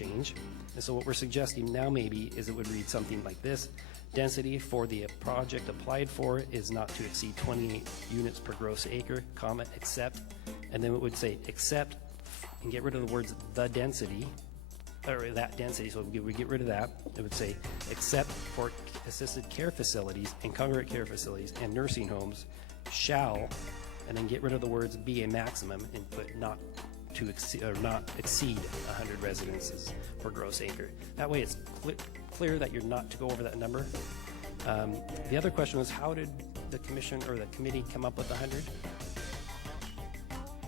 change. And so what we're suggesting now maybe is it would read something like this. Density for the project applied for is not to exceed 28 units per gross acre, comma, except, and then it would say except, and get rid of the words the density, or that density, so we get rid of that. It would say except for assisted care facilities and congregate care facilities and nursing homes shall, and then get rid of the words be a maximum and put not to exceed, or not exceed 100 residences per gross acre. That way it's clear that you're not to go over that number. The other question was, how did the commission or the committee come up with 100?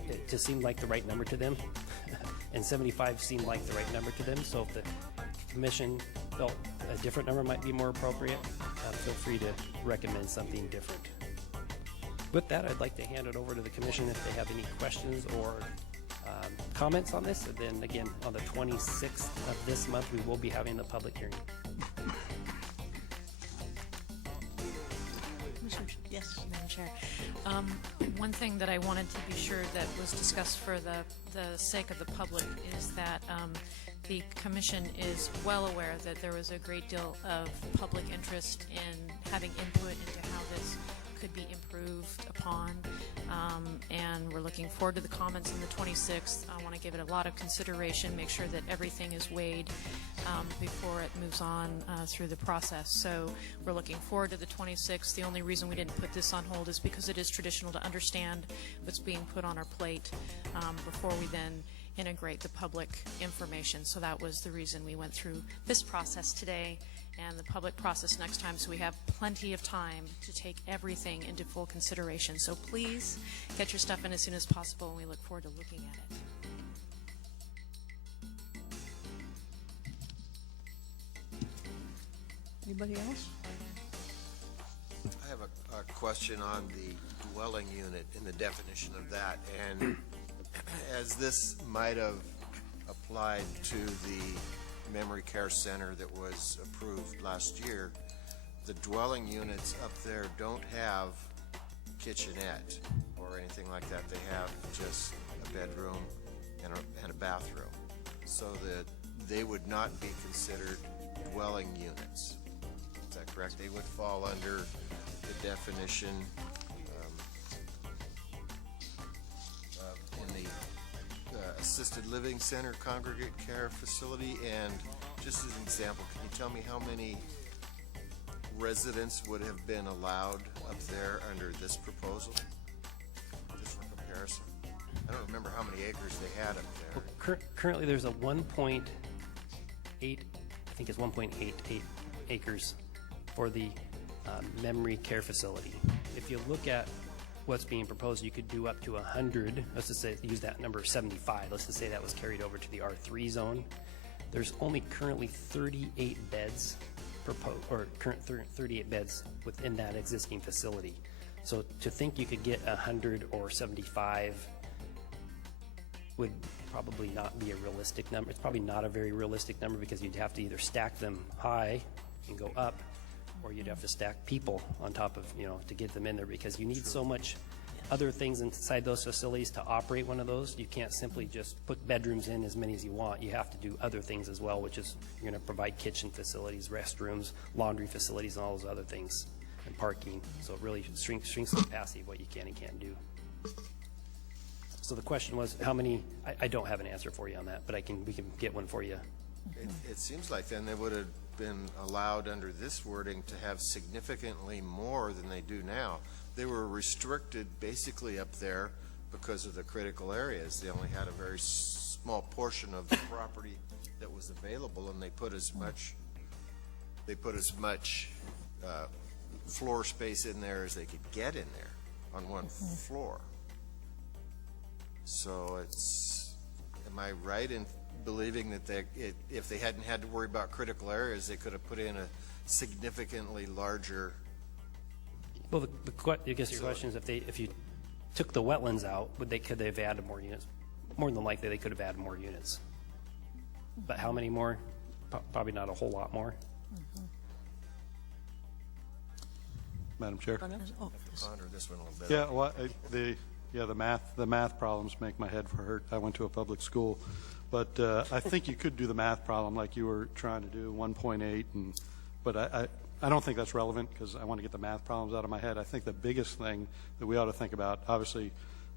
It just seemed like the right number to them, and 75 seemed like the right number to them. So if the commission felt a different number might be more appropriate, feel free to recommend something different. With that, I'd like to hand it over to the commission if they have any questions or comments on this. And then again, on the 26th of this month, we will be having the public hearing. Yes, Madam Chair. One thing that I wanted to be sure that was discussed for the sake of the public is that the Commission is well aware that there was a great deal of public interest in having input into how this could be improved upon, and we're looking forward to the comments on the 26th. I want to give it a lot of consideration, make sure that everything is weighed before it moves on through the process. So we're looking forward to the 26th. The only reason we didn't put this on hold is because it is traditional to understand what's being put on our plate before we then integrate the public information. So that was the reason we went through this process today and the public process next time, so we have plenty of time to take everything into full consideration. So please get your stuff in as soon as possible, and we look forward to looking at it. Anybody else? I have a question on the dwelling unit and the definition of that. And as this might have applied to the memory care center that was approved last year, the dwelling units up there don't have kitchenette or anything like that. They have just a bedroom and a bathroom, so that they would not be considered dwelling units. Is that correct? They would fall under the definition in the assisted living center, congregate care facility. And just as an example, can you tell me how many residents would have been allowed up there under this proposal, just for comparison? I don't remember how many acres they had up there. Well, currently there's a 1.8, I think it's 1.88 acres for the memory care facility. If you look at what's being proposed, you could do up to 100. Let's just say, use that number 75. Let's just say that was carried over to the R3 zone. There's only currently 38 beds proposed, or current 38 beds within that existing facility. So to think you could get 100 or 75 would probably not be a realistic number. It's probably not a very realistic number, because you'd have to either stack them high and go up, or you'd have to stack people on top of, to get them in there, because you need so much other things inside those facilities to operate one of those. You can't simply just put bedrooms in as many as you want. You have to do other things as well, which is you're going to provide kitchen facilities, restrooms, laundry facilities, and all those other things, and parking. So it really shrinks the capacity of what you can and can't do. So the question was, how many? I don't have an answer for you on that, but we can get one for you. It seems like then they would have been allowed under this wording to have significantly more than they do now. They were restricted basically up there because of the critical areas. They only had a very small portion of the property that was available, and they put as much floor space in there as they could get in there on one floor. So am I right in believing that if they hadn't had to worry about critical areas, they could have put in a significantly larger? Well, I guess your question is, if you took the wetlands out, could they have added more units? More than likely, they could have added more units. But how many more? Probably not a whole lot more. Madam Chair. Ponder this one a little bit. Yeah, well, the math problems make my head hurt. I went to a public school, But I think you could do the math problem like you were trying to do, 1.8, but I don't think that's relevant because I want to get the math problems out of my head. I think the biggest thing that we ought to think about, obviously,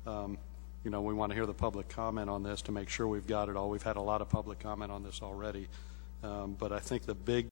you know, we want to hear the public comment on this to make sure we've got it all. We've had a lot of public comment on this already. But I think the big